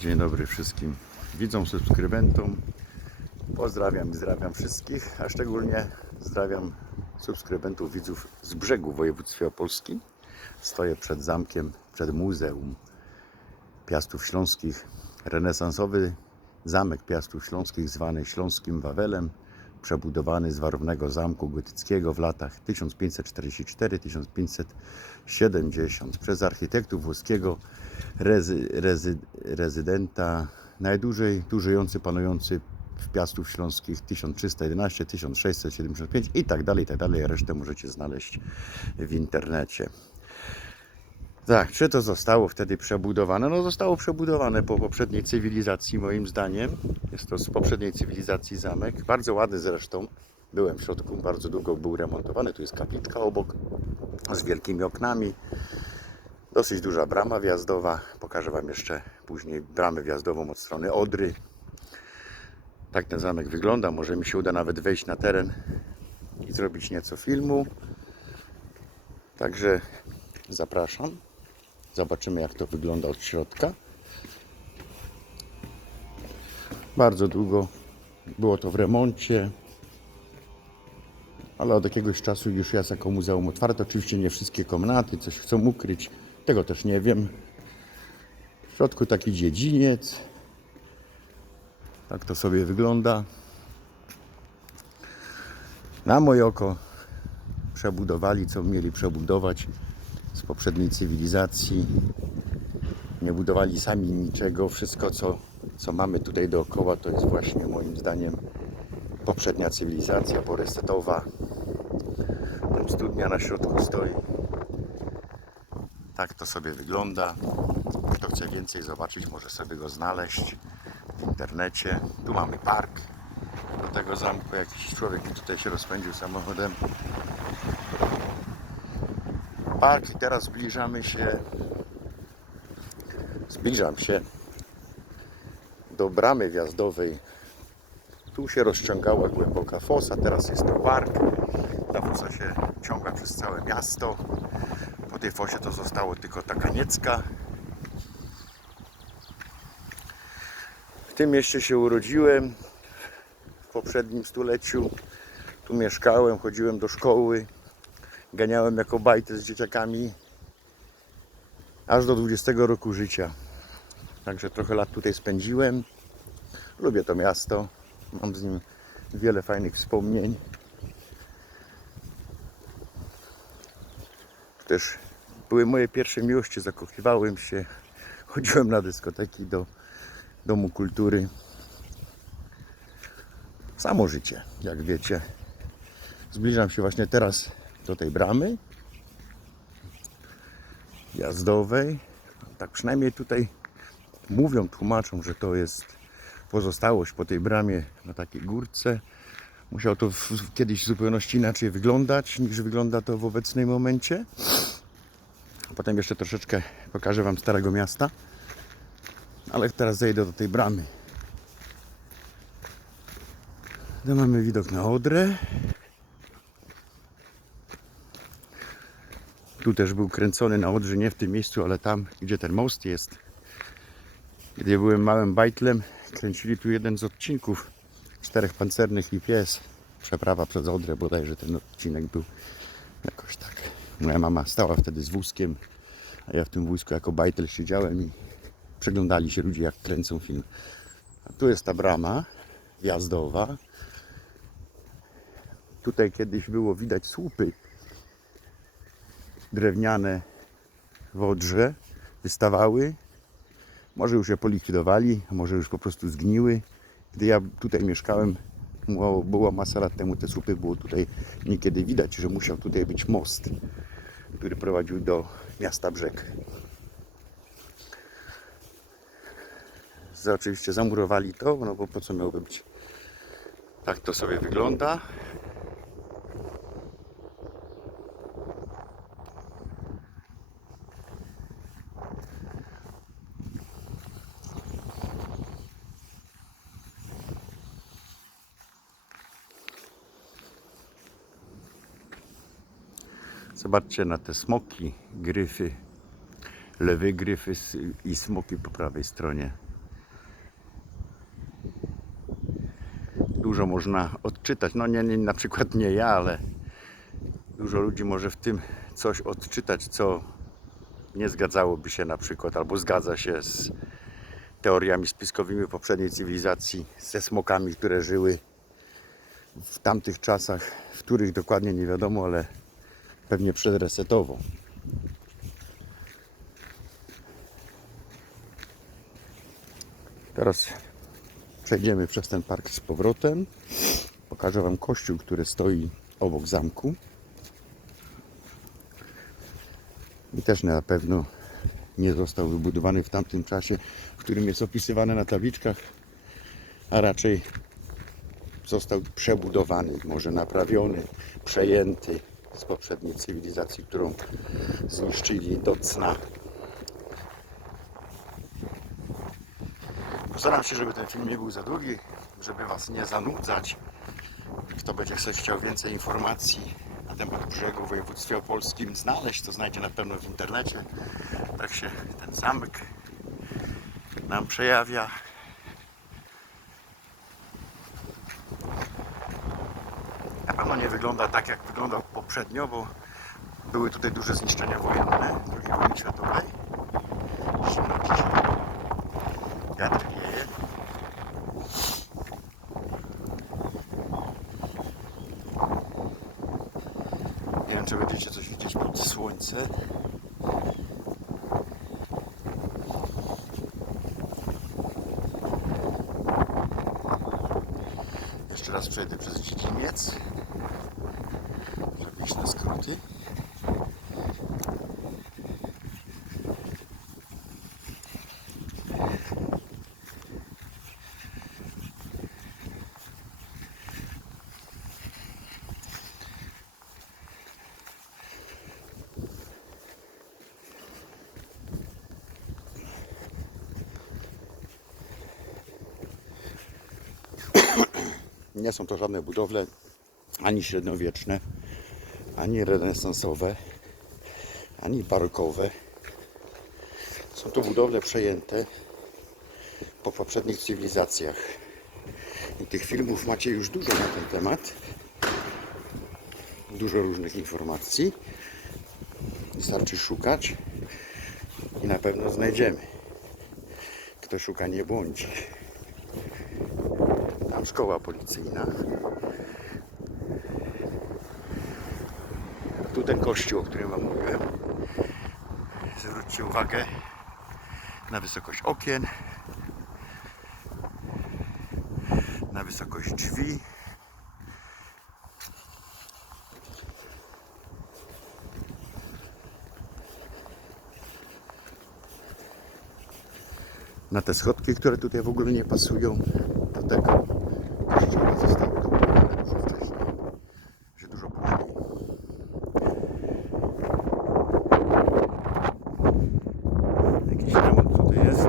Dzień dobry wszystkim widzom, subskrybentom. Pozdrawiam zdrawiam wszystkich, a szczególnie zdrawiam subskrybentów, widzów z brzegu w województwie opolskim. Stoję przed zamkiem, przed Muzeum Piastów Śląskich. Renesansowy zamek Piastów Śląskich zwany Śląskim Wawelem, przebudowany z warownego zamku gotyckiego w latach 1544-1570 przez architektów włoskiego rezy, rezy, rezydenta najdłużej tu żyjący, panujący w Piastów Śląskich 1311, 1675 i tak dalej, i tak dalej. Resztę możecie znaleźć w internecie. Tak, czy to zostało wtedy przebudowane? No zostało przebudowane po poprzedniej cywilizacji moim zdaniem. Jest to z poprzedniej cywilizacji zamek. Bardzo ładny zresztą. Byłem w środku, bardzo długo był remontowany. Tu jest kapliczka obok z wielkimi oknami. Dosyć duża brama wjazdowa. Pokażę Wam jeszcze później bramę wjazdową od strony Odry. Tak ten zamek wygląda. Może mi się uda nawet wejść na teren i zrobić nieco filmu. Także zapraszam. Zobaczymy jak to wygląda od środka. Bardzo długo było to w remoncie, ale od jakiegoś czasu już jest jako muzeum otwarte. Oczywiście nie wszystkie komnaty, coś chcą ukryć, tego też nie wiem. W środku taki dziedziniec. Tak to sobie wygląda. Na moje oko przebudowali, co mieli przebudować z poprzedniej cywilizacji. Nie budowali sami niczego. Wszystko, co, co mamy tutaj dookoła, to jest właśnie moim zdaniem poprzednia cywilizacja poresetowa. Tam studnia na środku stoi. Tak to sobie wygląda. Kto chce więcej zobaczyć, może sobie go znaleźć w internecie. Tu mamy park do tego zamku. Jakiś człowiek tutaj się rozpędził samochodem. Park i teraz zbliżamy się. Zbliżam się do bramy wjazdowej. Tu się rozciągała głęboka fosa, teraz jest to park. Ta fosa się ciąga przez całe miasto. Po tej fosie to zostało tylko ta kaniecka. W tym mieście się urodziłem w poprzednim stuleciu. Tu mieszkałem, chodziłem do szkoły. Ganiałem jako bajty z dzieciakami aż do 20 roku życia. Także trochę lat tutaj spędziłem. Lubię to miasto. Mam z nim wiele fajnych wspomnień. Też były moje pierwsze miłości, zakochiwałem się. Chodziłem na dyskoteki do Domu Kultury. Samo życie, jak wiecie. Zbliżam się właśnie teraz do tej bramy jazdowej. Tak przynajmniej tutaj mówią, tłumaczą, że to jest pozostałość po tej bramie na takiej górce. Musiało to w, kiedyś w zupełności inaczej wyglądać niż wygląda to w obecnym momencie. Potem jeszcze troszeczkę pokażę Wam Starego Miasta. Ale teraz zejdę do tej bramy. Tu mamy widok na Odrę. Tu też był kręcony na Odrze, nie w tym miejscu, ale tam, gdzie ten most jest. Gdy byłem małym bajtlem, kręcili tu jeden z odcinków Czterech Pancernych i Pies. Przeprawa przez Odrę, bodajże ten odcinek był jakoś tak. Moja mama stała wtedy z wózkiem, a ja w tym wózku jako bajtel siedziałem i przeglądali się ludzie, jak kręcą film. A tu jest ta brama wjazdowa. Tutaj kiedyś było widać słupy drewniane w Odrze wystawały. Może już je polikwidowali, może już po prostu zgniły. Gdy ja tutaj mieszkałem, była masa lat temu, te słupy było tutaj niekiedy widać, że musiał tutaj być most, który prowadził do miasta Brzeg. Oczywiście zamurowali to, no bo po co miałoby być. Tak to sobie wygląda. Zobaczcie na te smoki, gryfy, lewy gryfy i smoki po prawej stronie. Dużo można odczytać. No nie, nie na przykład nie ja, ale dużo ludzi może w tym coś odczytać, co nie zgadzałoby się na przykład, albo zgadza się z teoriami spiskowymi poprzedniej cywilizacji, ze smokami, które żyły w tamtych czasach, w których dokładnie nie wiadomo, ale pewnie przedresetowo. Teraz przejdziemy przez ten park z powrotem. Pokażę Wam kościół, który stoi obok zamku. I też na pewno nie został wybudowany w tamtym czasie, w którym jest opisywany na tabliczkach, a raczej został przebudowany, może naprawiony, przejęty z poprzedniej cywilizacji, którą zniszczyli do cna. Postaram się, żeby ten film nie był za długi, żeby Was nie zanudzać. Kto będzie chciał więcej informacji na temat brzegu w województwie opolskim znaleźć, to znajdzie na pewno w internecie. Tak się ten zamek nam przejawia. Na pewno nie wygląda tak, jak wyglądał poprzednio, bo były tutaj duże zniszczenia wojenne II wojny światowej. Wiatr wieje. Nie wiem, czy będziecie coś widzieć pod słońce. Jeszcze raz przejdę przez dziedziniec, żeby iść na skróty. Nie są to żadne budowle ani średniowieczne, ani renesansowe, ani barokowe. Są to budowle przejęte po poprzednich cywilizacjach. I tych filmów macie już dużo na ten temat. Dużo różnych informacji. Wystarczy szukać i na pewno znajdziemy. Kto szuka, nie błądzi. Szkoła policyjna. Tu ten kościół, o którym Wam mówiłem. Zwróćcie uwagę na wysokość okien, na wysokość drzwi. Na te schodki, które tutaj w ogóle nie pasują do tego kościoła zostały dobudowane dużo wcześniej, że dużo później. Jakiś remont tutaj jest.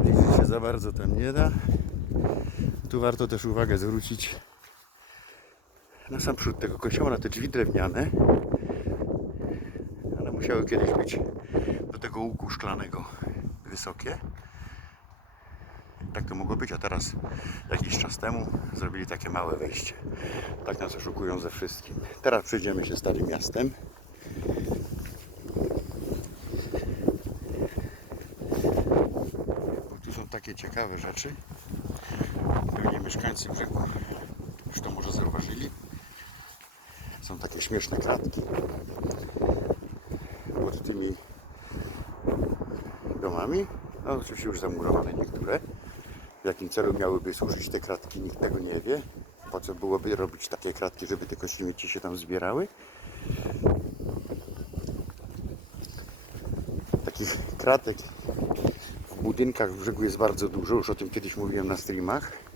Zbliżyć się za bardzo tam nie da. Tu warto też uwagę zwrócić na sam przód tego kościoła, na te drzwi drewniane. One musiały kiedyś być do tego łuku szklanego wysokie. Tak to mogło być, a teraz jakiś czas temu zrobili takie małe wejście. Tak nas oszukują ze wszystkim. Teraz przejdziemy się Starym Miastem. Bo tu są takie ciekawe rzeczy. Mieszkańcy brzegu już to może zauważyli. Są takie śmieszne kratki pod tymi domami. No oczywiście już zamurowane niektóre. W jakim celu miałyby służyć te kratki, nikt tego nie wie. Po co byłoby robić takie kratki, żeby te śmieci się tam zbierały? Takich kratek w budynkach w brzegu jest bardzo dużo. Już o tym kiedyś mówiłem na streamach.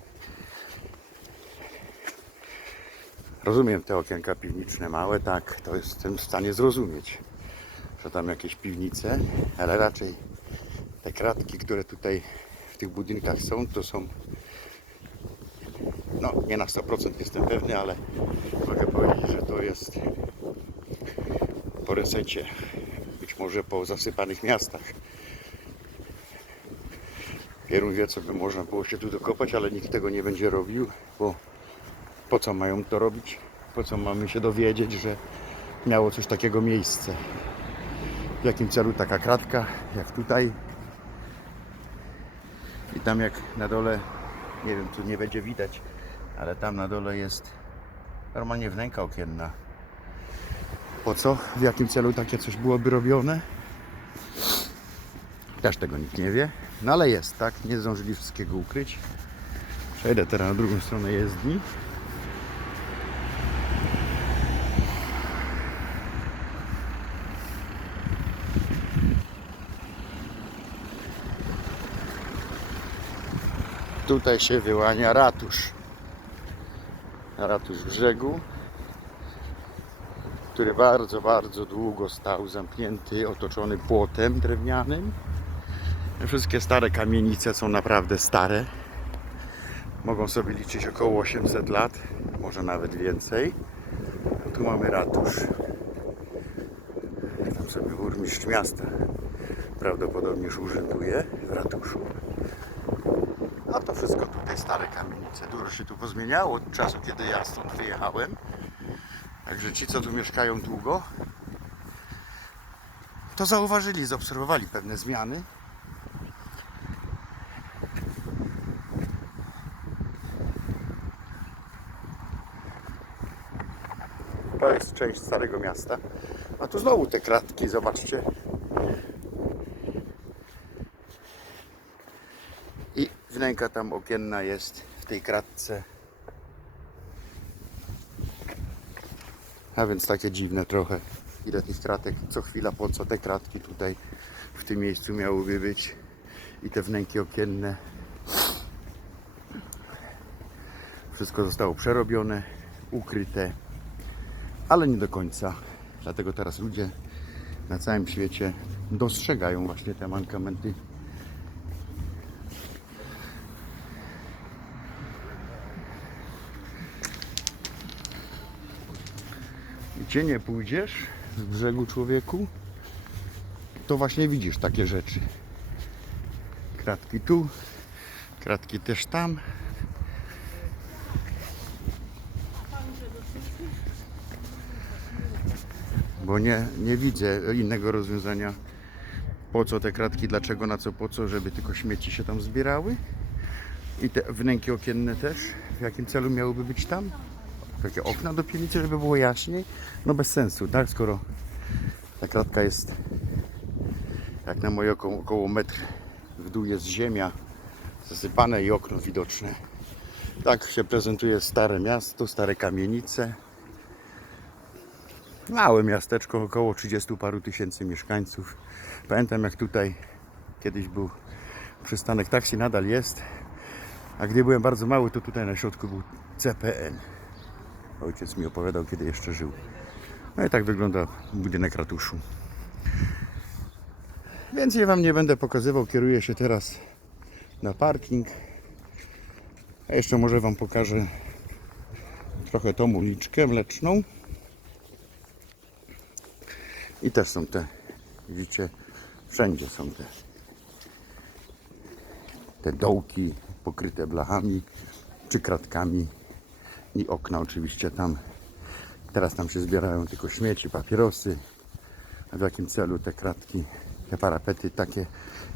Rozumiem te okienka piwniczne małe, tak, to jestem w stanie zrozumieć, że tam jakieś piwnice, ale raczej te kratki, które tutaj w tych budynkach są, to są no nie na 100% jestem pewny, ale mogę powiedzieć, że to jest po resecie, być może po zasypanych miastach. Pierun wie, co by można było się tu dokopać, ale nikt tego nie będzie robił, bo po co mają to robić? Po co mamy się dowiedzieć, że miało coś takiego miejsce? W jakim celu taka kratka, jak tutaj? I tam jak na dole, nie wiem, tu nie będzie widać, ale tam na dole jest normalnie wnęka okienna. Po co? W jakim celu takie coś byłoby robione? Też tego nikt nie wie. No ale jest, tak? Nie zdążyli wszystkiego ukryć. Przejdę teraz na drugą stronę jezdni. Tutaj się wyłania ratusz. Ratusz brzegu, który bardzo, bardzo długo stał zamknięty, otoczony płotem drewnianym. Wszystkie stare kamienice są naprawdę stare. Mogą sobie liczyć około 800 lat, może nawet więcej. Tu mamy ratusz. Tam sobie burmistrz miasta prawdopodobnie już urzęduje w ratuszu. To wszystko tutaj stare kamienice. Dużo się tu pozmieniało od czasu, kiedy ja stąd wyjechałem. Także ci, co tu mieszkają długo, to zauważyli, zaobserwowali pewne zmiany. To jest część Starego Miasta. A tu znowu te kratki, zobaczcie. Wnęka tam okienna jest w tej kratce. A więc takie dziwne trochę. Ile tych kratek, co chwila po co te kratki tutaj w tym miejscu miałyby być. I te wnęki okienne. Wszystko zostało przerobione, ukryte, ale nie do końca. Dlatego teraz ludzie na całym świecie dostrzegają właśnie te mankamenty Gdzie nie pójdziesz z brzegu człowieku, to właśnie widzisz takie rzeczy. Kratki tu, kratki też tam. Bo nie, nie widzę innego rozwiązania. Po co te kratki, dlaczego, na co, po co, żeby tylko śmieci się tam zbierały. I te wnęki okienne też. W jakim celu miałyby być tam? Takie okna do piwnicy, żeby było jaśniej. No bez sensu, tak? Skoro ta kratka jest jak na moje oko około metr w dół jest ziemia zasypane i okno widoczne. Tak się prezentuje stare miasto, stare kamienice. Małe miasteczko, około 30 paru tysięcy mieszkańców. Pamiętam jak tutaj kiedyś był przystanek taksi, nadal jest. A gdy byłem bardzo mały, to tutaj na środku był CPN. Ojciec mi opowiadał, kiedy jeszcze żył. No i tak wygląda budynek ratuszu. Więcej Wam nie będę pokazywał. Kieruję się teraz na parking. A jeszcze może Wam pokażę trochę tą uliczkę mleczną. I też są te, widzicie, wszędzie są te, te dołki pokryte blachami czy kratkami i okna oczywiście tam. Teraz tam się zbierają tylko śmieci, papierosy. A w jakim celu te kratki, te parapety takie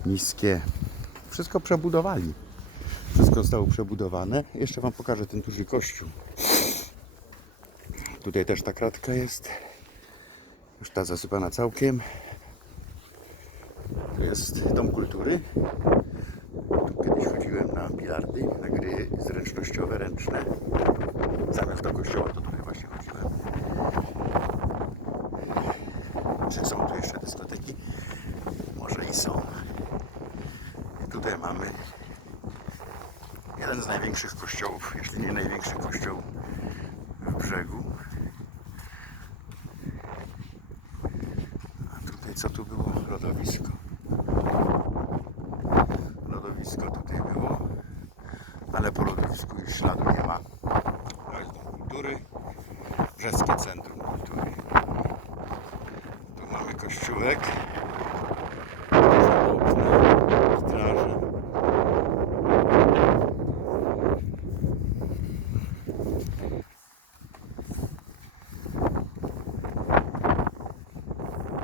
niskie. Wszystko przebudowali. Wszystko zostało przebudowane. Jeszcze Wam pokażę ten duży kościół. Tutaj też ta kratka jest. Już ta zasypana całkiem. To jest Dom Kultury. Kiedyś chodziłem na bilardy, na gry zręcznościowe, ręczne. Zamiast do kościoła to tutaj właśnie chodziłem. Czy są tu jeszcze dyskoteki? Może i są. Tutaj mamy jeden z największych kościołów, jeśli nie największy kościół w brzegu. A tutaj co tu było? Lodowisko lądowisko tutaj było, ale po lądowisku już śladu nie ma. To jest Dom Kultury, Brzeskie Centrum Kultury. Tu mamy kościółek.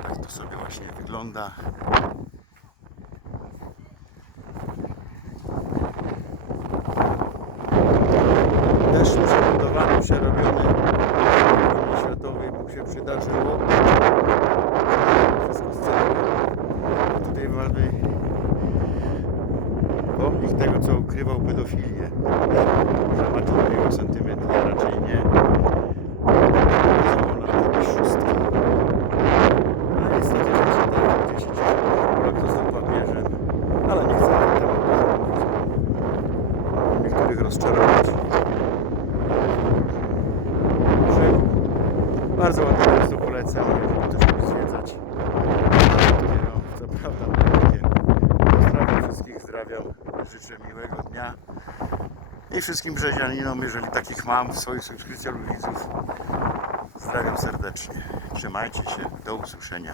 Tak to sobie właśnie wygląda. Przerobiony. Wojnie światowej mu się przydarzyło. Wszystko. A tutaj mamy pomnik tego, co ukrywał pedofilię. Może drugiego sentymetru, ja raczej nie. Pokazało nam jakieś szóstki. No niestety to się tak gdzieś idzie. Polak został papieżem, ale nie chcę na ten temat dużo mówić. bo Niektórych rozczarować. Brzegu. Bardzo ładne miasto polecam, żeby też mógł zwiedzać. Takie, no, co prawda malutkie. Pozdrawiam wszystkich, zdrawiam, życzę miłego dnia. I wszystkim brzezianinom, jeżeli takich mam w swoich subskrypcjach lub widzów, pozdrawiam serdecznie. Trzymajcie się, do usłyszenia.